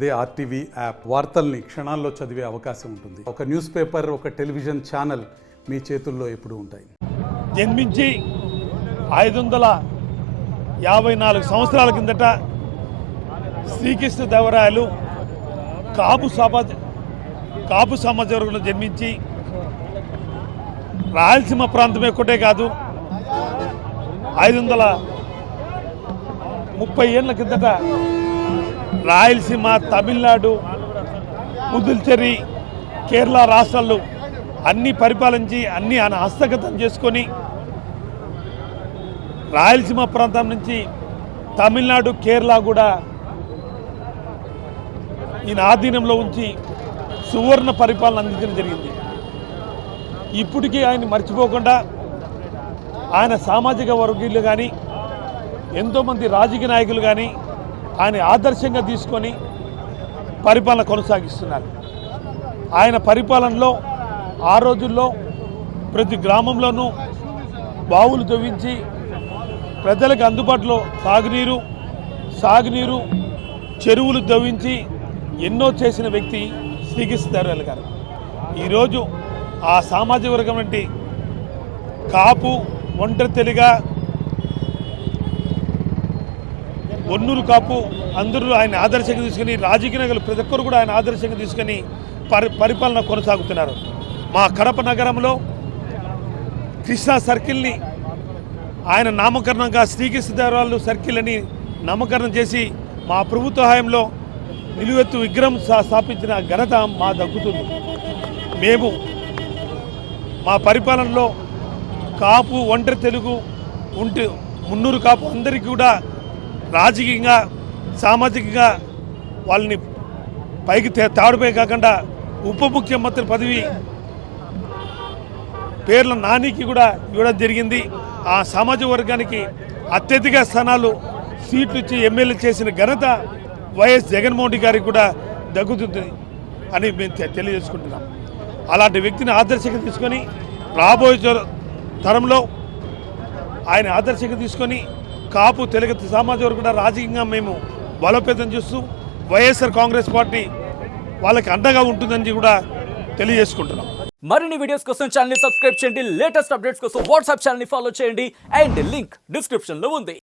అదే RTV app వార్తల్ని క్షణాల్లో చదివే అవకాశం ఉంటుంది. ఒక న్యూస్ పేపర్, ఒక టెలివిజన్ ఛానల్ మీ చేతుల్లో ఎప్పుడూ ఉంటాయి. జన్మించి 554 సంవత్సరాల కిందట శ్రీకృష్ణదేవరాయలు కాపు సమాజ వర్గంలో జన్మించి రాయలసీమ ప్రాంతం ఒక్కటే కాదు 530 ఏళ్ళ కిందట రాయలసీమ, తమిళనాడు, పుదుచ్చేరి, కేరళ రాష్ట్రాలు అన్నీ పరిపాలించి అన్నీ ఆయన హస్తగతం చేసుకొని రాయలసీమ ప్రాంతం నుంచి తమిళనాడు, కేరళ కూడా ఈయన ఆధీనంలో ఉంచి సువర్ణ పరిపాలన అందించడం జరిగింది. ఇప్పటికీ ఆయన మర్చిపోకుండా ఆయన సామాజిక వర్గీయులు కానీ ఎంతోమంది రాజకీయ నాయకులు కానీ ఆయన ఆదర్శంగా తీసుకొని పరిపాలన కొనసాగిస్తున్నారు. ఆయన పరిపాలనలో ఆ రోజుల్లో ప్రతి గ్రామంలోనూ బావులు తవ్వించి ప్రజలకు అందుబాటులో సాగునీరు చెరువులు తవ్వించి ఎన్నో చేసిన వ్యక్తి శ్రీకృష్ణదేవరాయలు గారు. ఈరోజు ఆ సామాజిక వర్గం వంటి కాపు, ఒంటరి తెలుగ, ఒన్నూరు కాపు అందరూ ఆయన ఆదర్శంగా తీసుకుని రాజకీయ నాయకులు ప్రతి ఒక్కరు కూడా ఆయన ఆదర్శంగా తీసుకుని పరిపాలన కొనసాగుతున్నారు. మా కడప నగరంలో కృష్ణా సర్కిల్ని ఆయన నామకరణంగా శ్రీకృష్ణదేవరాయలు సర్కిల్ అని నామకరణం చేసి మా ప్రభుత్వ హయాంలో నిలువెత్తు విగ్రహం స్థాపించిన ఘనత మా దక్కుతుంది. మేము మా పరిపాలనలో కాపు, ఒంటరి తెలుగు మున్నూరు కాపు అందరికీ కూడా రాజకీయంగా, సామాజికంగా వాళ్ళని పైకి తాడుపై కాకుండా ఉప ముఖ్యమంత్రి పదవి పేర్ల నానికి కూడా ఇవ్వడం జరిగింది. ఆ సామాజిక వర్గానికి అత్యధిక స్థానాలు, సీట్లు ఇచ్చి ఎమ్మెల్యే చేసిన ఘనత వైఎస్ జగన్మోహన్ రెడ్డి గారికి కూడా దక్కుతుంది అని మేము తెలియజేసుకుంటున్నాం. అలాంటి వ్యక్తిని ఆదర్శంగా తీసుకొని రాబోయే తరంలో ఆయన ఆదర్శంగా తీసుకొని కాపు, తెలుగు సామాజిక వర్గం కూడా రాజకీయంగా మేము బలోపేతం చేస్తూ వైఎస్ఆర్ కాంగ్రెస్ పార్టీ వాళ్ళకి అండగా ఉంటుందని కూడా తెలియజేసుకుంటున్నాం. మరిన్ని వీడియోస్ కోసం ఛానల్ ని సబ్స్క్రైబ్ చేయండి. లేటెస్ట్ అప్డేట్స్ కోసం వాట్సాప్ ఛానల్ ని ఫాలో చేయండి. అండ్ లింక్ డిస్క్రిప్షన్ లో ఉంది.